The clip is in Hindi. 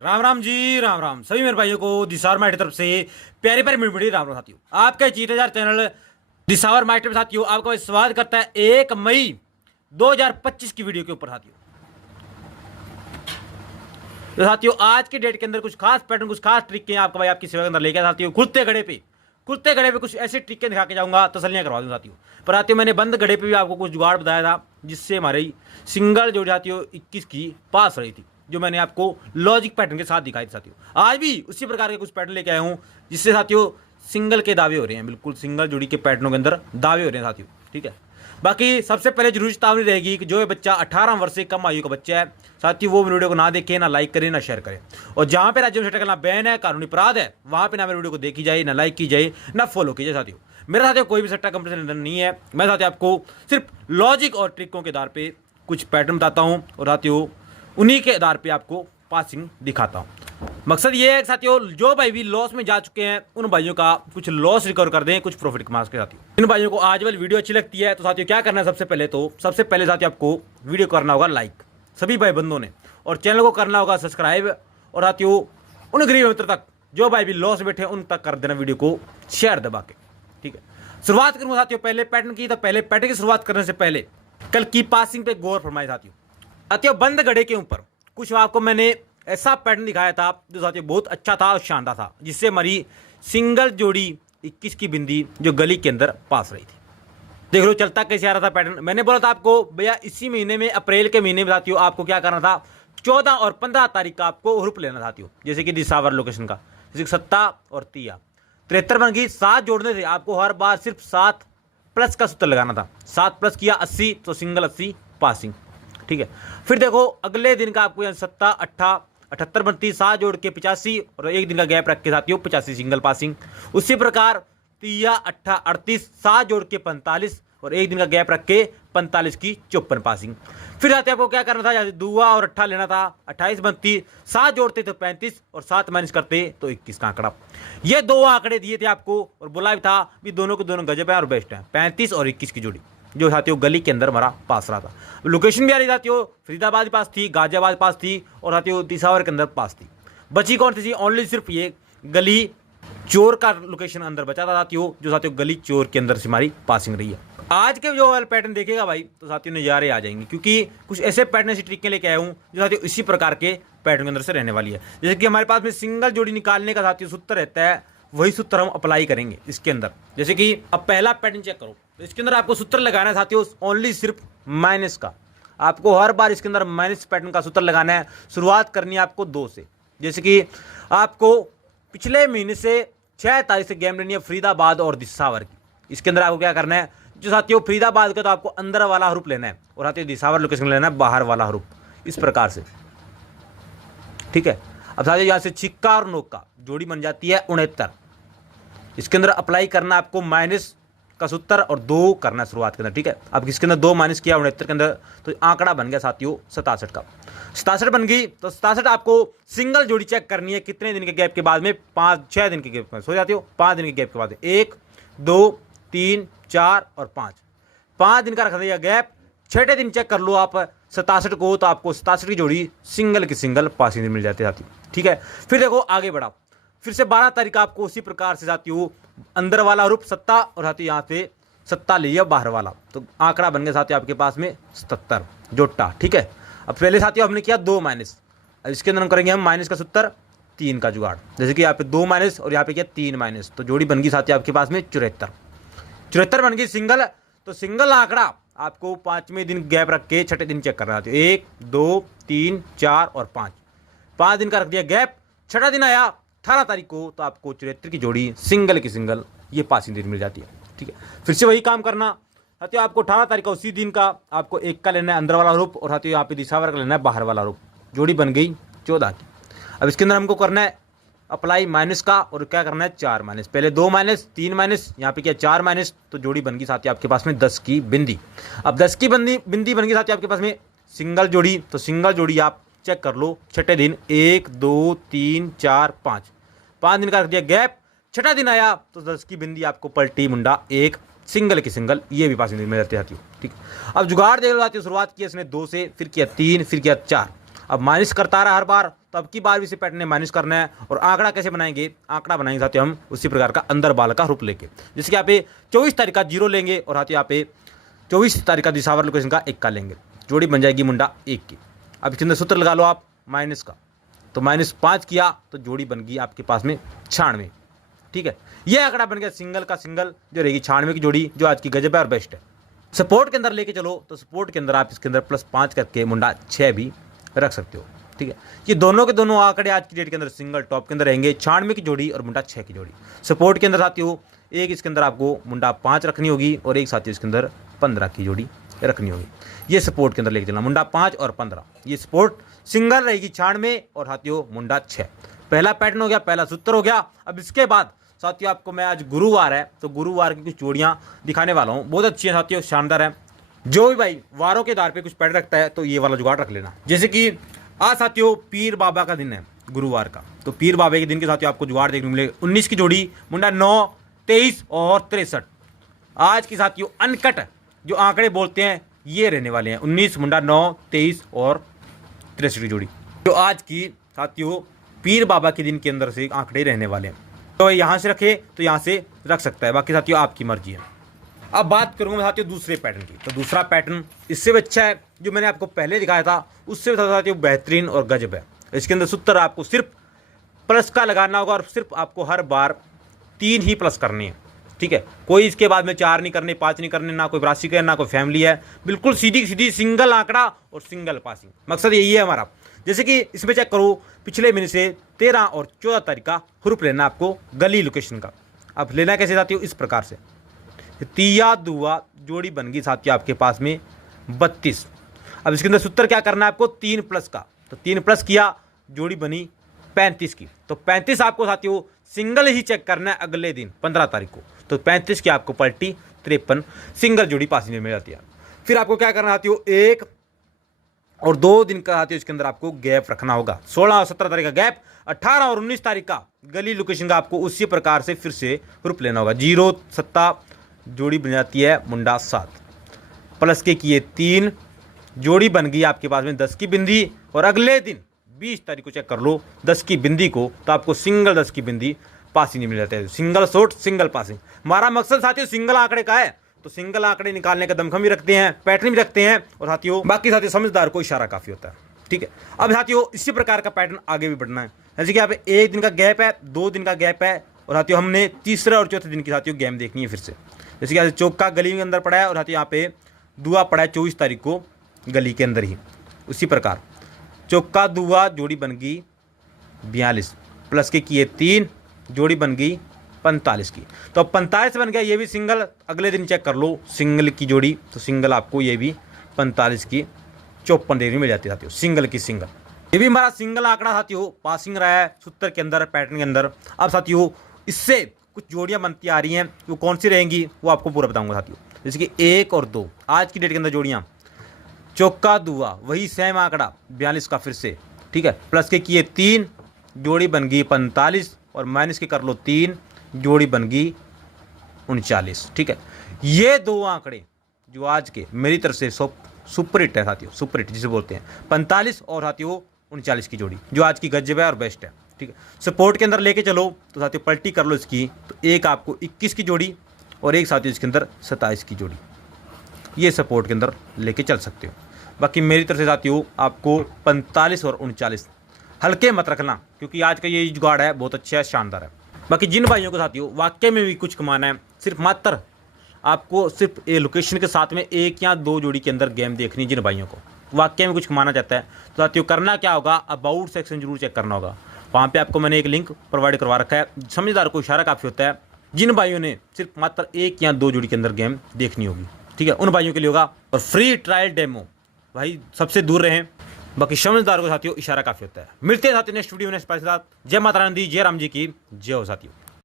राम राम जी, राम राम सभी मेरे भाइयों को दिसावर माइट तरफ से प्यारे प्यारे मिठी राम राम साथियों। आपका जीत हजार चैनल दिसावर माइट में साथियों आपका स्वागत करता है 1 मई 2025 की वीडियो के ऊपर साथियों। तो साथियों आज के डेट के अंदर कुछ खास पैटर्न, कुछ खास ट्रिक आपका भाई आपकी सेवा के अंदर लेके आया साथियों। खुलते घड़े पे कुछ ऐसे ट्रिक दिखा के जाऊंगा, तसलियां करवा दूं साथियों। पर साथियों मैंने बंद घड़े पे भी आपको कुछ जुगाड़ बताया था जिससे हमारी सिंगल जो साथियों 21 की पास रही थी, जो मैंने आपको लॉजिक पैटर्न के साथ दिखाई थी साथियों। आज भी उसी प्रकार के कुछ पैटर्न लेके आया हूं जिससे साथियों सिंगल के दावे हो रहे हैं, बिल्कुल सिंगल जोड़ी के पैटर्नों के अंदर दावे हो रहे हैं साथियों। ठीक है, बाकी सबसे पहले जरूरी चेतावनी रहेगी कि जो ये बच्चा 18 वर्ष से कम आयु का बच्चा है साथियों, वो वीडियो को ना देखे, ना लाइक करे, ना शेयर करे। और जहां पे राज्य में करना बैन है, कानूनी अपराध है, वहां पे ना मेरे वीडियो को देखी जाए, ना लाइक की जाए, ना फॉलो की जाए साथियों। मेरे साथियों कोई भी सट्टा कंपटीशन नहीं है। मैं साथियों आपको सिर्फ लॉजिक और ट्रिकों के आधार पे कुछ पैटर्न बताता हूं और साथियों उन्हीं के आधार पे आपको पासिंग दिखाता हूं। मकसद ये है साथियों, जो भाई भी लॉस में जा चुके हैं उन भाइयों का कुछ लॉस रिकवर कर दें, कुछ प्रॉफिट कमा सके साथियों। इन भाइयों को आज वाली वीडियो अच्छी लगती है तो साथियों क्या करना है, सबसे पहले साथियों आपको वीडियो करना होगा लाइक सभी भाई बंधुओं ने, और चैनल को करना होगा सब्सक्राइब, और साथियों उन गरीब मित्र तक जो भाई भी लॉस बैठे उन तक कर देना वीडियो को शेयर दबा के। ठीक है, शुरुआत करूंगा साथियों पहले पैटर्न की। तो पहले पैटर्न की शुरुआत करने से पहले कल की पासिंग पे गौर फरमाए साथियों। बंद गड़े के ऊपर कुछ आपको मैंने ऐसा पैटर्न दिखाया था जो साथियों बहुत अच्छा था और शानदार था, जिससे हमारी सिंगल जोड़ी 21 की बिंदी जो गली के अंदर पास रही थी। देख लो चलता कैसे आ रहा था पैटर्न। मैंने बोला था आपको भैया इसी महीने में, अप्रैल के महीने में साथियों आपको क्या करना था, 14 और 15 तारीख का आपको हुरुप लेना साथियों। जैसे कि दिसावर लोकेशन का, जैसे 7 और 73 बन गई। 7 जोड़ने से आपको हर बार सिर्फ 7 प्लस का सूत्र लगाना था। 7 प्लस किया 80, तो सिंगल 80 पासिंग। ठीक है, फिर देखो अगले दिन का आपको 7, 8, 78 बनती, 7 जोड़ के 85 और एक दिन का गैप रख के साथियों 85 सिंगल पासिंग। उसी प्रकार 3, 8, 38, 7 जोड़ के 45 और एक दिन का गैप रख के 45 की 54 पासिंग। फिर साथियों आपको क्या करना था, जैसे 2 और 8 लेना था, 28 बनती, 7 जोड़ते तो 35 और 7 माइनस करते तो 21 का आंकड़ा। ये 2 आंकड़े दिए थे आपको और बोला भी था भी दोनों के दोनों गजब है और बेस्ट है, 35 और 21 की जोड़ी जो साथियों गली के अंदर हमारा पास रहा था। लोकेशन भी आ रही साथियों, फरीदाबाद पास थी, गाजियाबाद पास थी और साथियों दिसावर के अंदर पास थी। बची कौन सी थी, ओनली सिर्फ ये गली चोर का लोकेशन अंदर बचा था साथियों, जो साथियों गली चोर के अंदर से हमारी पासिंग रही है। आज के जो पैटर्न देखेगा भाई तो साथियों नज़ारे आ जाएंगे, क्योंकि कुछ ऐसे पैटर्न ऐसी ट्रिकें लेके आया हूँ जो साथियों इसी प्रकार के पैटर्न के अंदर से रहने वाली है। जैसे कि हमारे पास में सिंगल जोड़ी निकालने का साथियों सूत्र रहता है, वही सूत्र हम अप्लाई करेंगे इसके अंदर। जैसे कि अब पहला पैटर्न चेक करो, तो इसके अंदर आपको सूत्र लगाना है साथियों ओनली सिर्फ माइनस का। आपको हर बार इसके अंदर माइनस पैटर्न का सूत्र लगाना है। शुरुआत करनी है आपको 2 से। जैसे कि आपको पिछले महीने से 6 तारीख से गेम लेनी है फरीदाबाद और दिसावर की। इसके अंदर आपको क्या करना है, जो साथियों फरीदाबाद का तो आपको अंदर वाला हरूप लेना है और साथियों दिसावर लोकेशन लेना है बाहर वाला हरूप, इस प्रकार से। ठीक है, अब साथियों यहाँ से छिक्का और नोका जोड़ी बन जाती है 69। इसके अंदर अप्लाई करना आपको माइनस का सूत्र और 2 करना शुरुआत के अंदर। ठीक है, अब इसके अंदर 2 माइनस किया 69 के अंदर, तो आंकड़ा बन गया साथियों 67 का। 67 बन गई तो 67 आपको सिंगल जोड़ी चेक करनी है कितने दिन के गैप के बाद में, 5-6 दिन के गैप में। सो जाती हो 5 दिन के गैप के बाद 1, 2, 3, 4 और 5 दिन का रख दिया गैप। 6ठे दिन चेक कर लो आप 67 को, तो आपको 67 की जोड़ी सिंगल की सिंगल पासिंग मिल जाती है साथियों। ठीक है, फिर देखो आगे बढ़ा, फिर से 12 तारीख आपको उसी प्रकार से साथियों अंदर वाला रूप 7 और साथियों यहाँ से 7 लिया बाहर वाला, तो आंकड़ा बन गया साथियों आपके पास में 77 जोटा। ठीक है, अब पहले साथियों हमने किया 2 माइनस, अब इसके अंदर हम करेंगे हम माइनस का सूत्र 3 का जुगाड़। जैसे कि यहाँ पे 2 माइनस और यहाँ पे किया 3 माइनस, तो जोड़ी बन गई साथियों आपके पास में 74 बन गई सिंगल। तो सिंगल आंकड़ा आपको 5वें दिन गैप रख के 6ठे दिन चेक करना है। 1, 2, 3, 4 और 5 दिन का रख दिया गैप। 6ठा दिन आया 18 तारीख को, तो आपको 74 की जोड़ी सिंगल की सिंगल ये पासिंग दिन मिल जाती है। ठीक है, फिर से वही काम करना साथियों, आपको 18 तारीख का उसी दिन का आपको 1 का लेना है अंदर वाला रूप और साथियों यहाँ पे दिसावर का लेना है बाहर वाला रूप, जोड़ी बन गई 14 की। अब इसके अंदर हमको करना है अप्लाई माइनस का, और क्या करना है 4 माइनस, पहले 2 माइनस 3 माइनस, यहाँ पे क्या 4 माइनस, तो जोड़ी बन गई साथियों आपके पास में 10 की बिंदी। अब 10 की बिंदी बन गई साथियों आपके पास में सिंगल जोड़ी, तो सिंगल जोड़ी आप चेक कर लो 6ठे दिन 1, 2, 3, 4, 5 दिन का रख दिया गैप। 6ठा दिन आया तो 10 की बिंदी आपको पलटी मुंडा 1 सिंगल की सिंगल, ये भी पासिंग में रहती है। ठीक, अब जुगाड़ देख लो साथियों, शुरुआत की इसने 2 से, फिर किया 3, फिर किया 4। अब माइनस करता रहा हर बार, तो अब की बार भी इसे पैटर्न ने माइनस करना है। और आंकड़ा कैसे बनाएंगे, आंकड़ा बनाएंगे साथियों हम उसी प्रकार का अंदर बाल का रूप लेके, जैसे कि यहाँ पे 24 तारीख का 0 लेंगे और साथियों यहाँ पे 24 तारीख का दिशावर लोकेशन का 1 का लेंगे, जोड़ी बन जाएगी मुंडा 1 की। अब इसके अंदर सूत्र लगा लो आप माइनस का, तो -5 किया तो जोड़ी बन गई आपके पास में 96। ठीक है, यह आंकड़ा बन गया सिंगल का सिंगल, जो रहेगी 96 की जोड़ी, जो आज की गजब है और बेस्ट है। सपोर्ट के अंदर लेके चलो तो सपोर्ट के अंदर आप इसके अंदर +5 करके मुंडा 6 भी रख सकते हो। ठीक है, ये दोनों के दोनों आंकड़े आज की डेट के अंदर सिंगल टॉप के अंदर रहेंगे, 96 की जोड़ी और मुंडा 6 की जोड़ी। सपोर्ट के अंदर साथियों एक इसके अंदर आपको मुंडा 5 रखनी होगी और एक साथियों इसके अंदर 15 की जोड़ी रखनी होगी। ये सपोर्ट के अंदर लेके चलना, मुंडा 5 और 15, ये सपोर्ट सिंगल रहेगी 96 और साथियों मुंडा 6। पहला पैटर्न हो गया, पहला सूत्र हो गया। अब इसके बाद साथियों आपको मैं, आज गुरुवार है तो गुरुवार की कुछ जोड़ियां दिखाने वाला हूं, बहुत अच्छी है साथियों, शानदार है। जो भी भाई वारों के आधार पे कुछ पैटर्न रखता है तो ये वाला जुगाड़ रख लेना। जैसे कि आज साथियों पीर बाबा का दिन है गुरुवार का, तो पीर बाबा के दिन के साथियों आपको जुगाड़ देखने को मिलेगा 19 की जोड़ी, मुंडा 9, 23 और 63। आज की साथियों अनकट जो आंकड़े बोलते हैं ये रहने वाले हैं 19, मुंडा 9, 23 और 63 की जोड़ी, जो आज की साथियों पीर बाबा के दिन के अंदर से आंकड़े रहने वाले हैं। तो यहाँ से रखे तो यहाँ से रख सकता है, बाकी साथियों आपकी मर्जी है। अब बात करूंगा साथियों दूसरे पैटर्न की, तो दूसरा पैटर्न इससे भी अच्छा है, जो मैंने आपको पहले दिखाया था उससे भी साथियों बेहतरीन और गजब है। इसके अंदर सूत्र आपको सिर्फ प्लस का लगाना होगा और सिर्फ आपको हर बार 3 ही प्लस करनी है। ठीक है, कोई इसके बाद में 4 नहीं करने, 5 नहीं करने, ना कोई राशि का ना कोई फैमिली है, बिल्कुल सीधी सीधी सिंगल आंकड़ा और सिंगल पासिंग, मकसद यही है हमारा। जैसे कि इसमें चेक करो पिछले महीने से 13 और 14 तारीख का ह्रुप लेना आपको गली लोकेशन का। अब लेना कैसे साथियों, इस प्रकार से तिया दुआ जोड़ी बन गई साथियों आपके पास में 32। अब इसके अंदर सूत्र क्या करना है आपको, 3 प्लस का, तो 3 प्लस किया जोड़ी बनी 35 की, तो 35 आपको साथियों सिंगल ही चेक करना है अगले दिन 15 तारीख को, तो 35 की आपको पलटी 53 सिंगल जोड़ी पासिंग में मिल जाती है। फिर आपको क्या करना साथियों, 1 और 2 दिन का साथियों इसके अंदर आपको गैप रखना होगा, 16 और 17 तारीख का गैप, 18 और 19 तारीख का गली लोकेशन का आपको उसी प्रकार से फिर से ग्रुप लेना होगा। 0, 7 जोड़ी बन जाती है मुंडा 7, प्लस के किए 3 जोड़ी बन गई आपके पास में 10 की बिंदी, और अगले दिन 20 तारीख को चेक कर लो 10 की बिंदी को, तो आपको सिंगल 10 की बिंदी पासिंग मिल जाता है, सिंगल शॉट सिंगल पासिंग। हमारा मकसद साथियों सिंगल आंकड़े का है, तो सिंगल आंकड़े निकालने का दमखम भी रखते हैं, पैटर्न भी रखते हैं, और साथियों बाकी साथियों समझदार को इशारा काफी होता है। ठीक है, अब साथियों इसी प्रकार का पैटर्न आगे भी बढ़ना है। जैसे कि यहाँ पे 1 दिन का गैप है, 2 दिन का गैप है, और साथियों हमने तीसरे और चौथे दिन की साथियों गेम देखनी है फिर से। जैसे कि चौका गली के अंदर पड़ा है और साथियों यहाँ पे दुआ पड़ा है 24 तारीख को गली के अंदर ही, उसी प्रकार चौका दुआ जोड़ी बन गई 42, प्लस के किए 3 जोड़ी बन गई 45 की, तो अब 45 बन गया, ये भी सिंगल। अगले दिन चेक कर लो सिंगल की जोड़ी, तो सिंगल आपको ये भी 45 की 54 देर में मिल जाती है साथियों, सिंगल की सिंगल। ये भी हमारा सिंगल आंकड़ा साथियों पासिंग रहा है सूत्र के अंदर, पैटर्न के अंदर। अब साथियों इससे कुछ जोड़ियां बनती आ रही हैं, वो कौन सी रहेंगी वो आपको पूरा बताऊंगा साथियों। जैसे कि 1 और 2 आज की डेट के अंदर जोड़ियां, चौका दुआ वही सेम आंकड़ा 42 का फिर से, ठीक है, प्लस के किए 3 जोड़ी बन गई 45, और माइनस के कर लो 3 जोड़ी बन गई 39। ठीक है, ये 2 आंकड़े जो आज के मेरी तरफ से सुपर हिट है साथियों, सुपर हिट जिसे बोलते हैं, 45 और साथियों 39 की जोड़ी जो आज की गजब है और बेस्ट है। ठीक है, सपोर्ट के अंदर लेके चलो तो साथियों पलटी कर लो इसकी, तो एक आपको 21 की जोड़ी और एक साथियों इसके अंदर 27 की जोड़ी, ये सपोर्ट के अंदर लेके चल सकते हो। बाकी मेरी तरफ से साथियों आपको 45 और 39 हल्के मत रखना, क्योंकि आज का ये जुगाड़ है बहुत अच्छा है, शानदार है। बाकी जिन भाइयों को साथियों वाकई में भी कुछ कमाना है, सिर्फ मात्र आपको सिर्फ ए लोकेशन के साथ में 1 या 2 जोड़ी के अंदर गेम देखनी, जिन भाइयों को वाकई में कुछ कमाना चाहता है तो साथियों करना क्या होगा, अबाउट सेक्शन जरूर चेक करना होगा। वहाँ पे आपको मैंने एक लिंक प्रोवाइड करवा रखा है, समझदार को इशारा काफ़ी होता है। जिन भाइयों ने सिर्फ मात्र 1 या 2 जोड़ी के अंदर गेम देखनी होगी, ठीक है, उन भाइयों के लिए होगा। और फ्री ट्रायल डेमो भाई सबसे दूर रहें, बाकी समझदार को साथियों इशारा काफ़ी होता है। मिलते हैं साथियों नेक्स्ट वीडियो में नेक्स्ट पार्ट के साथ। जय माता रानी दी, जय राम जी की जय हो साथियों।